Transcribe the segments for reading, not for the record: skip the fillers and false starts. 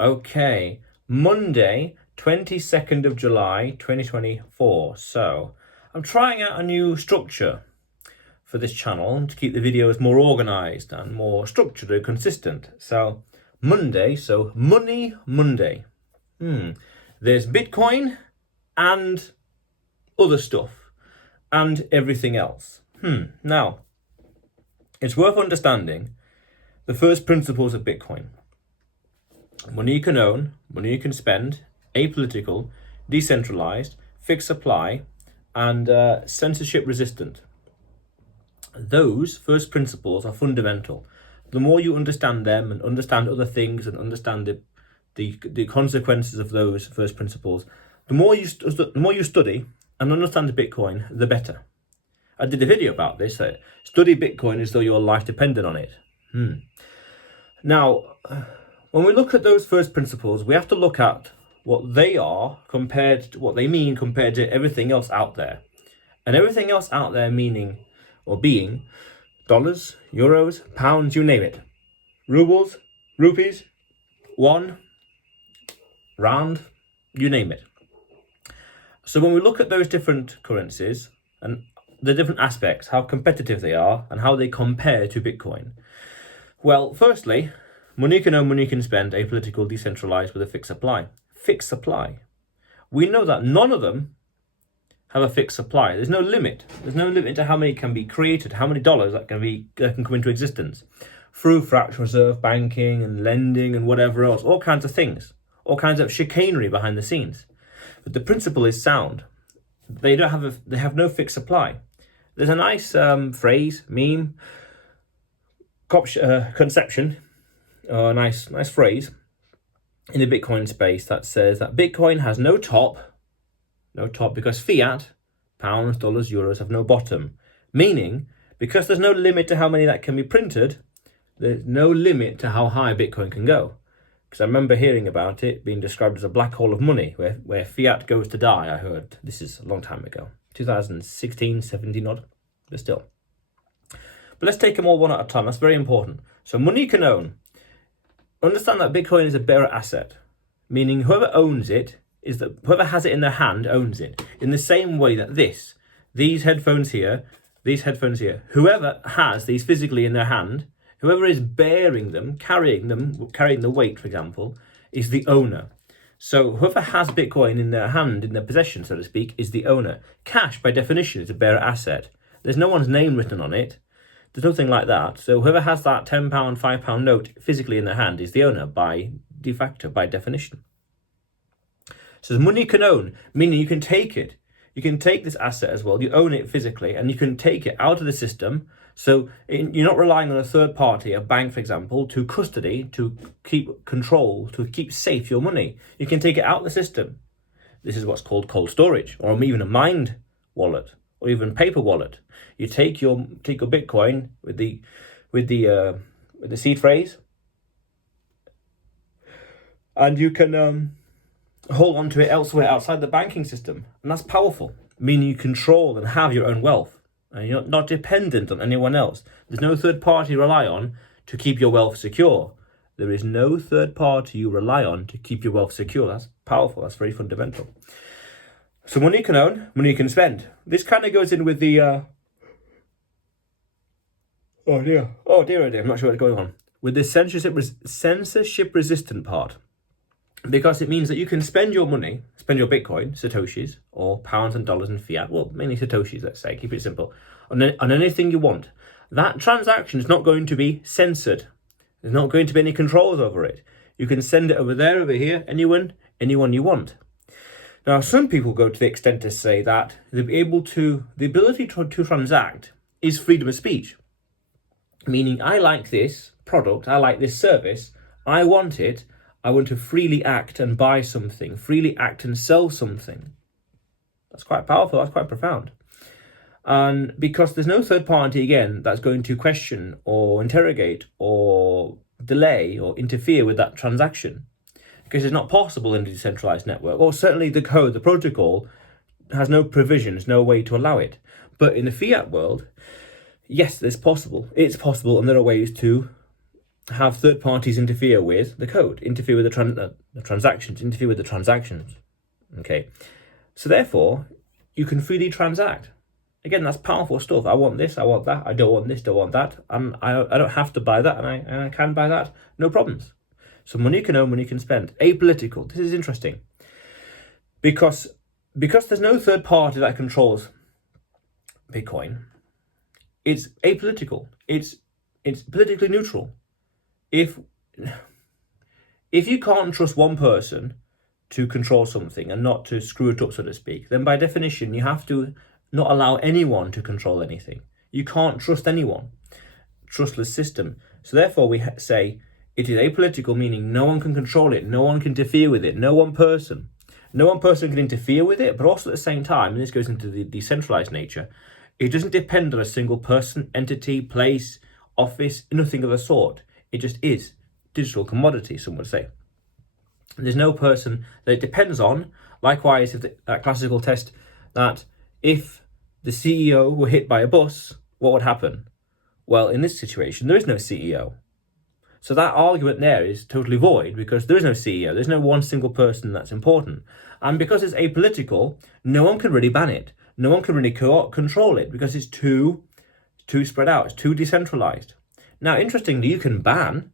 Okay, Monday, 22nd of July, 2024. So, I'm trying out a new structure for this channel to keep the videos more organized and more structured and consistent. So, Monday, so Money Monday. There's Bitcoin and other stuff and everything else. Now, it's worth understanding the first principles of Bitcoin. Money you can own, money you can spend, apolitical, decentralized, fixed supply, and censorship resistant. Those first principles are fundamental. The more you understand them and understand other things and understand the consequences of those first principles, the more you study and understand Bitcoin, the better. I did a video about this. Study Bitcoin as though your life depended on it. Now, when we look at those first principles, we have to look at what they are compared to what they mean compared to everything else out there. And everything else out there meaning or being dollars, euros, pounds, you name it. Rubles, rupees, won, rand, you name it. So when we look at those different currencies and the different aspects, how competitive they are and how they compare to Bitcoin. Well, firstly, money you can own, money you can spend, apolitical, decentralized with a fixed supply. Fixed supply. We know that none of them have a fixed supply. There's no limit. There's no limit to how many can be created, how many dollars that can come into existence through fractional reserve banking and lending and whatever else, all kinds of things, all kinds of chicanery behind the scenes. But the principle is sound. They have no fixed supply. There's a nice phrase, meme, conception, a nice phrase in the Bitcoin space that says that Bitcoin has no top because fiat, pounds, dollars, euros have no bottom. Meaning, because there's no limit to how many that can be printed, there's no limit to how high Bitcoin can go. Because I remember hearing about it being described as a black hole of money where fiat goes to die. I heard this is a long time ago, 2016, 17 odd, but still. But let's take them all one at a time. That's very important. So money you can own. Understand that Bitcoin is a bearer asset, meaning whoever owns it whoever has it in their hand owns it. In the same way that these headphones here, whoever has these physically in their hand, whoever is bearing them, carrying the weight, for example, is the owner. So whoever has Bitcoin in their hand, in their possession, so to speak, is the owner. Cash, by definition, is a bearer asset. There's no one's name written on it. There's nothing like that. So whoever has that £10, £5 note physically in their hand is the owner by de facto, by definition. So the money you can own, meaning you can take it. You can take this asset as well. You own it physically and you can take it out of the system. So you're not relying on a third party, a bank, for example, to custody, to keep control, to keep safe your money. You can take it out of the system. This is what's called cold storage, or even a mined wallet, or even paper wallet. You take your Bitcoin with the seed phrase, and you can hold on to it elsewhere outside the banking system, and that's powerful. Meaning you control and have your own wealth. And you're not dependent on anyone else. There's no third party you rely on to keep your wealth secure. There is no third party you rely on to keep your wealth secure. That's powerful. That's very fundamental. So money you can own, money you can spend. This kind of goes in with the... Oh dear, I'm not sure what's going on. With the censorship resistant part. Because it means that you can spend your money, spend your Bitcoin, Satoshis, or pounds and dollars and fiat, well, mainly Satoshis, let's say, keep it simple, on anything you want. That transaction is not going to be censored. There's not going to be any controls over it. You can send it over there, over here, anyone you want. Now, some people go to the extent to say that the ability to transact is freedom of speech. Meaning, I like this product, I like this service, I want it, I want to freely act and buy something, freely act and sell something. That's quite powerful, that's quite profound. And because there's no third party, again, that's going to question or interrogate or delay or interfere with that transaction. Because it's not possible in a decentralized network. Or certainly the code, the protocol, has no provisions, no way to allow it. But in the fiat world, yes, it's possible, and there are ways to have third parties interfere with the code, interfere with the transactions, interfere with the transactions. Okay, so therefore you can freely transact. Again, that's powerful stuff. I want this, I want that, I don't want this, don't want that, and I don't have to buy that, and I can buy that, no problems. So money you can own, money you can spend. Apolitical. This is interesting because there's no third party that controls Bitcoin. It's apolitical. It's politically neutral. If you can't trust one person to control something and not to screw it up, so to speak, then by definition you have to not allow anyone to control anything. You can't trust anyone. Trustless system. So therefore we say it is apolitical, meaning no one can control it, no one can interfere with it, no one person can interfere with it, but also at the same time, and this goes into the decentralized nature, it doesn't depend on a single person, entity, place, office, nothing of the sort. It just is. Digital commodity, some would say. There's no person that it depends on. Likewise, if that classical test that if the CEO were hit by a bus, what would happen? Well, in this situation, there is no CEO. So that argument there is totally void because there is no CEO. There's no one single person that's important. And because it's apolitical, no one can really ban it. No one can really control it because it's too spread out. It's too decentralized. Now, interestingly, you can ban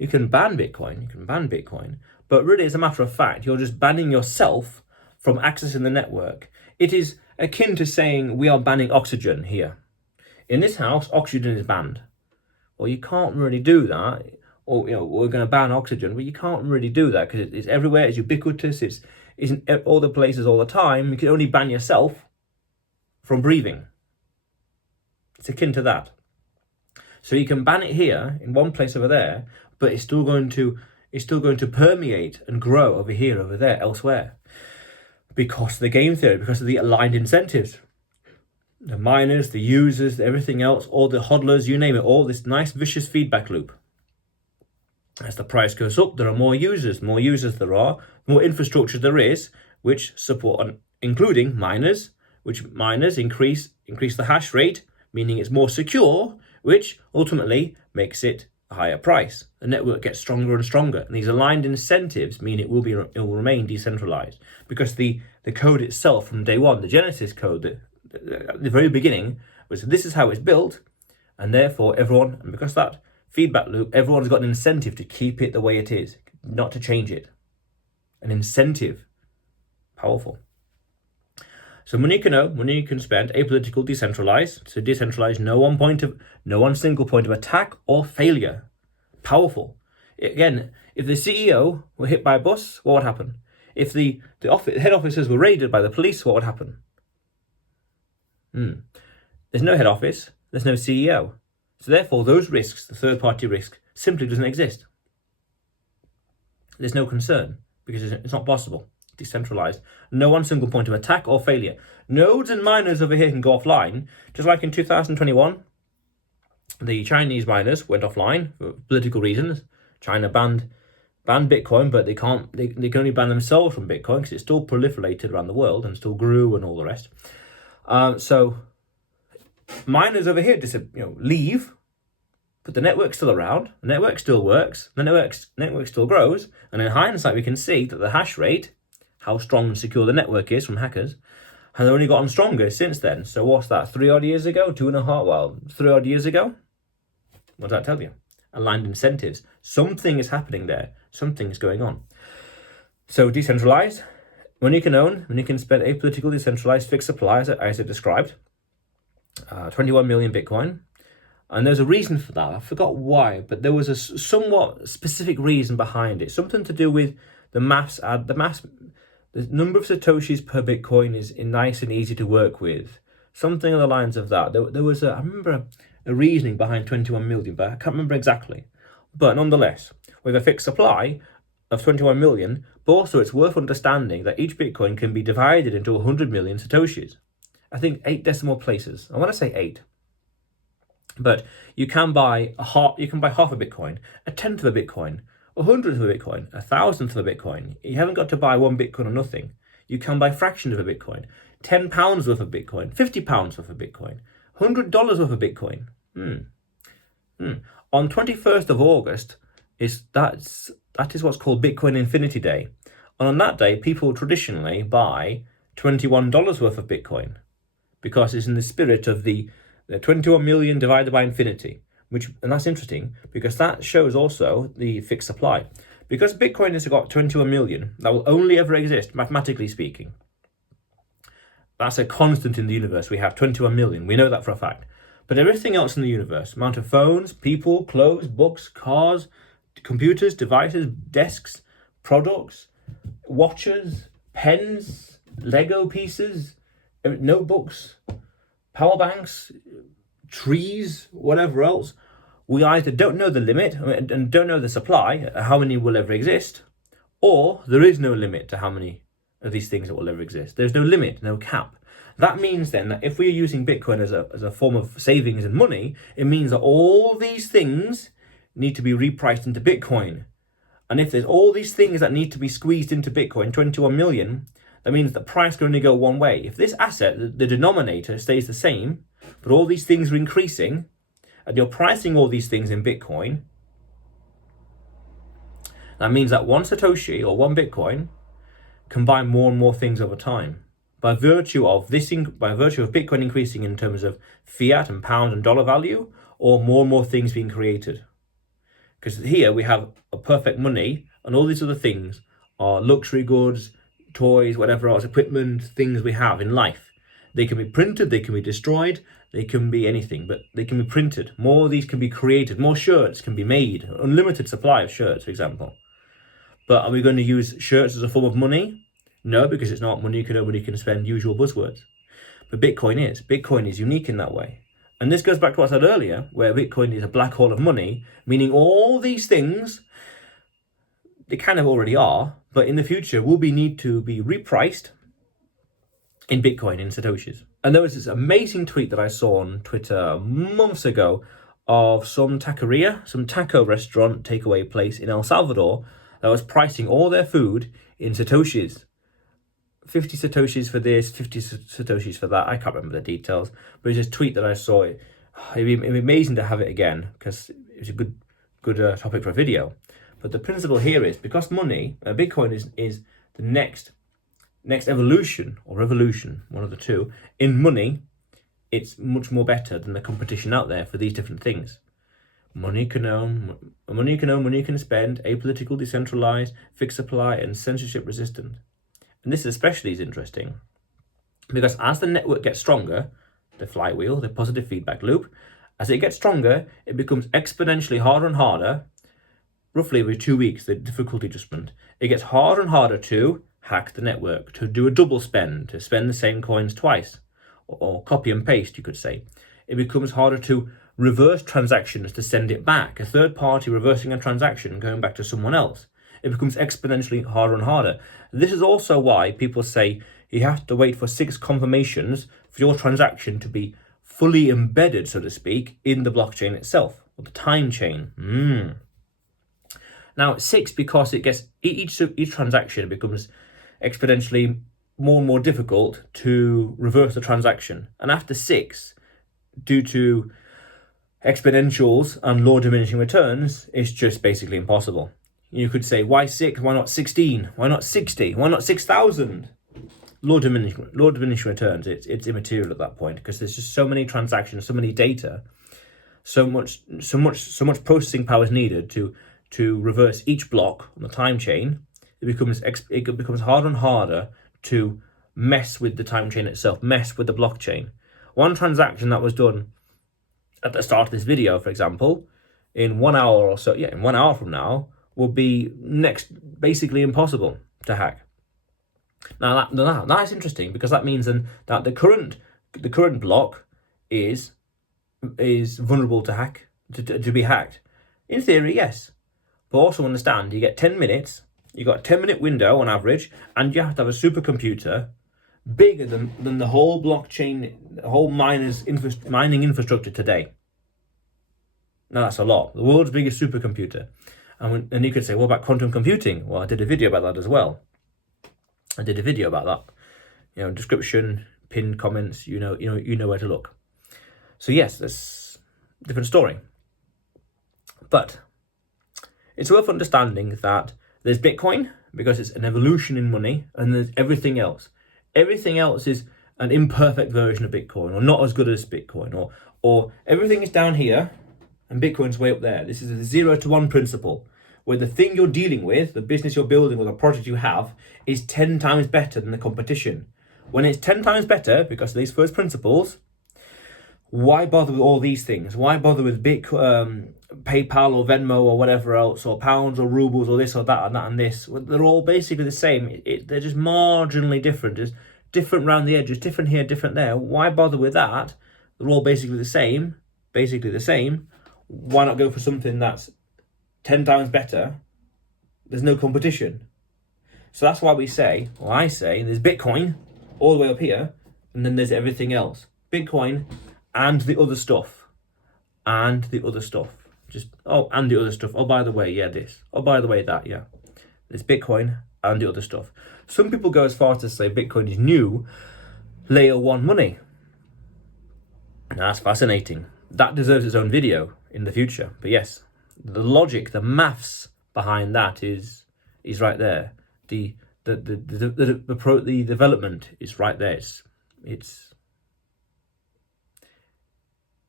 Bitcoin. But really, as a matter of fact, you're just banning yourself from accessing the network. It is akin to saying we are banning oxygen here. In this house, oxygen is banned. Well, you can't really do that. Or, we're going to ban oxygen, but you can't really do that because it's everywhere, it's ubiquitous, it's in all the places all the time. You can only ban yourself from breathing. It's akin to that. So you can ban it here in one place over there, but it's still going to permeate and grow over here, over there, elsewhere. Because of the game theory, because of the aligned incentives. The miners, the users, everything else, all the hodlers, you name it, all this nice vicious feedback loop. As the price goes up, there are more users there are, more infrastructure there is, which support, including miners, which miners increase the hash rate, meaning it's more secure, which ultimately makes it a higher price. The network gets stronger and stronger, and these aligned incentives mean it will remain decentralized because the code itself from day one, the Genesis code, at the very beginning, was this is how it's built, and therefore everyone, and because that feedback loop, everyone's got an incentive to keep it the way it is, not to change it. An incentive. Powerful. So money you can own, money you can spend, apolitical, decentralized. So decentralized, no one single point of attack or failure. Powerful. Again, if the CEO were hit by a bus, what would happen? If the head officers were raided by the police, what would happen? There's no head office, there's no CEO. So therefore, those risks, the third-party risk, simply doesn't exist. There's no concern because it's not possible. Decentralized. No one single point of attack or failure. Nodes and miners over here can go offline, just like in 2021. The Chinese miners went offline for political reasons. China banned Bitcoin, but they can only ban themselves from Bitcoin because it still proliferated around the world and still grew and all the rest. So miners over here just leave, but the network's still around, the network still works, the network still grows, and in hindsight we can see that the hash rate, how strong and secure the network is from hackers, has only gotten stronger since then. So what's that, 3 odd years ago? 3 odd years ago? What does that tell you? Aligned incentives. Something is happening there. Something is going on. So decentralized, money you can own, money you can spend, apolitical, decentralized, fixed supply, as I said, 21 million Bitcoin. And there's a reason for that. I forgot why, but there was a somewhat specific reason behind it. Something to do with the maths. The number of Satoshis per Bitcoin is nice and easy to work with. Something on the lines of that. There was I remember a reasoning behind 21 million, but I can't remember exactly. But nonetheless, with a fixed supply of 21 million, but also it's worth understanding that each Bitcoin can be divided into 100 million Satoshis. I think 8 decimal places. I want to say 8. But you can buy half a Bitcoin, a tenth of a Bitcoin, 100th of a Bitcoin, 1,000th of a Bitcoin. You haven't got to buy one Bitcoin or nothing. You can buy fractions of a Bitcoin, £10 worth of Bitcoin, £50 worth of Bitcoin, $100 worth of Bitcoin. On 21st of August, that is what's called Bitcoin Infinity Day. And on that day, people traditionally buy $21 worth of Bitcoin because it's in the spirit of the 21 million divided by infinity. And that's interesting because that shows also the fixed supply. Because Bitcoin has got 21 million, that will only ever exist, mathematically speaking. That's a constant in the universe. We have 21 million. We know that for a fact. But everything else in the universe, amount of phones, people, clothes, books, cars, computers, devices, desks, products, watches, pens, Lego pieces, notebooks, power banks, trees, whatever else, we either don't know the limit and don't know the supply, how many will ever exist, or there is no limit to how many of these things that will ever exist. There's no limit, no cap. That means then that if we're using Bitcoin as a form of savings and money, it means that all these things need to be repriced into Bitcoin. And if there's all these things that need to be squeezed into Bitcoin, 21 million, that means the price can only go one way. If this asset, the denominator, stays the same, but all these things are increasing, and you're pricing all these things in Bitcoin, that means that one Satoshi or one Bitcoin can buy more and more things over time. By virtue of Bitcoin increasing in terms of fiat and pound and dollar value, or more things being created. Because here we have a perfect money, and all these other things are luxury goods, toys, whatever else, equipment, things we have in life. They can be printed, they can be destroyed, they can be anything, but they can be printed. More of these can be created, more shirts can be made, unlimited supply of shirts, for example. But are we going to use shirts as a form of money? No, because it's not money you can spend, usual buzzwords. But Bitcoin is. Bitcoin is unique in that way. And this goes back to what I said earlier, where Bitcoin is a black hole of money, meaning all these things, they kind of already are, but in the future will need to be repriced in Bitcoin, in Satoshis. And there was this amazing tweet that I saw on Twitter months ago of some taqueria, some taco restaurant takeaway place in El Salvador that was pricing all their food in Satoshis. 50 Satoshis for this, 50 Satoshis for that. I can't remember the details, but it's this tweet that I saw. It'd be amazing to have it again because it's a good topic for a video. But the principle here is because money, Bitcoin is the next evolution or revolution, one of the two, in money. It's much more better than the competition out there for these different things. Money you can own, money you can spend, apolitical, decentralized, fixed supply, and censorship resistant. And this especially is interesting because as the network gets stronger, the flywheel, the positive feedback loop, as it gets stronger, it becomes exponentially harder and harder. Roughly every 2 weeks, the difficulty adjustment, it gets harder and harder to hack the network, to do a double spend, to spend the same coins twice, or copy and paste, you could say. It becomes harder to reverse transactions, to send it back, a third party reversing a transaction, going back to someone else. It becomes exponentially harder and harder. This is also why people say you have to wait for 6 confirmations for your transaction to be fully embedded, so to speak, in the blockchain itself, or the time chain. Now, 6 because it gets each transaction becomes exponentially more and more difficult to reverse the transaction. And after 6, due to exponentials and law of diminishing returns, it's just basically impossible. You could say, why 6? Why not 16? Why not 60? Why not 6,000? Law of diminishing returns, it's immaterial at that point because there's just so many transactions, so many data, so much processing power is needed to reverse each block on the time chain. It becomes harder and harder to mess with the time chain itself, mess with the blockchain. One transaction that was done at the start of this video, for example, in 1 hour or so, in 1 hour from now, will be basically impossible to hack. Now that's interesting because that means then that the current block is vulnerable to hack, to be hacked. In theory, yes, but also understand you get 10 minutes. You got a 10-minute window on average, and you have to have a supercomputer bigger than the whole blockchain, the whole mining infrastructure today. Now that's a lot. The world's biggest supercomputer. And you could say, what about quantum computing? Well, I did a video about that as well. Description, pinned comments, you know where to look. So yes, that's a different story. But it's worth understanding that there's Bitcoin because it's an evolution in money, and there's everything else. Everything else is an imperfect version of Bitcoin, or not as good as Bitcoin, or everything is down here and Bitcoin's way up there. This is a 0 to 1 principle, where the thing you're dealing with, the business you're building or the project you have, is 10 times better than the competition. When it's 10 times better because of these first principles, why bother with all these things? Why bother with PayPal or Venmo or whatever else, or pounds or rubles or this or that and that and this? They're all basically the same. They're just marginally different. Just different around the edges, different here, different there. Why bother with that? They're all basically the same. Why not go for something that's 10 times better? There's no competition. So that's why I say there's Bitcoin all the way up here, and then there's everything else. Bitcoin and the other stuff. And the other stuff. And the other stuff. Oh, by the way, yeah, this. Oh, by the way, that, yeah. There's Bitcoin and the other stuff. Some people go as far as to say Bitcoin is new layer 1 money. Now, that's fascinating. That deserves its own video in the future. But yes, the logic, the maths behind that is right there. The development is right there.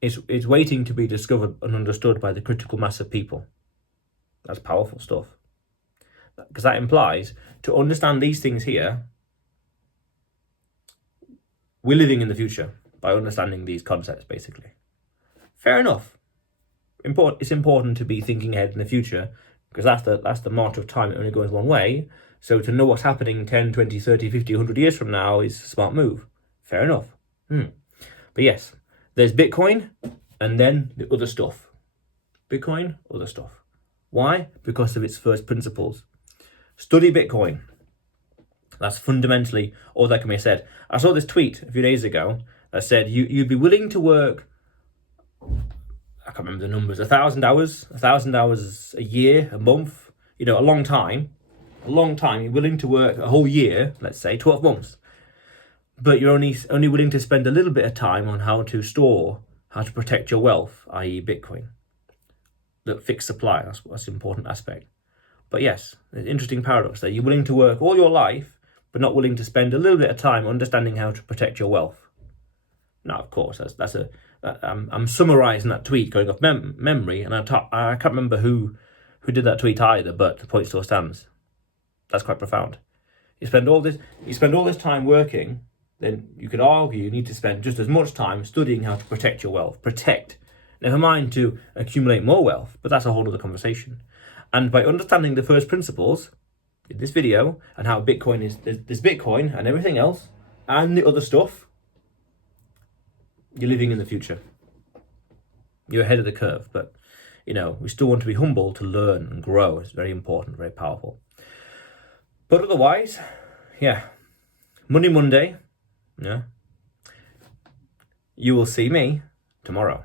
It's waiting to be discovered and understood by the critical mass of people. That's powerful stuff. Because that implies, to understand these things here, we're living in the future by understanding these concepts, basically. Fair enough. It's important to be thinking ahead in the future, because that's the march of time. It only goes one way. So to know what's happening 10, 20, 30, 50, 100 years from now is a smart move. Fair enough. But yes, there's Bitcoin and then the other stuff. Bitcoin, other stuff. Why? Because of its first principles. Study Bitcoin. That's fundamentally all that can be said. I saw this tweet a few days ago that said you'd be willing to work, I can't remember the numbers, 1,000 hours a year, a month, a long time. You're willing to work a whole year, let's say 12 months. But you're only willing to spend a little bit of time on how to store, how to protect your wealth, i.e. Bitcoin. The fixed supply, that's an important aspect. But yes, there's an interesting paradox there. You're willing to work all your life, but not willing to spend a little bit of time understanding how to protect your wealth. Now, of course, I'm summarising that tweet going off memory, and I can't remember who did that tweet either, but the point still stands. That's quite profound. You spend all this time working, then you could argue you need to spend just as much time studying how to protect your wealth. Never mind to accumulate more wealth, but that's a whole other conversation. And by understanding the first principles in this video, and how Bitcoin is, there's Bitcoin and everything else, and the other stuff, you're living in the future. You're ahead of the curve, but we still want to be humble to learn and grow. It's very important, very powerful. But otherwise, yeah, Monday, yeah, you will see me tomorrow.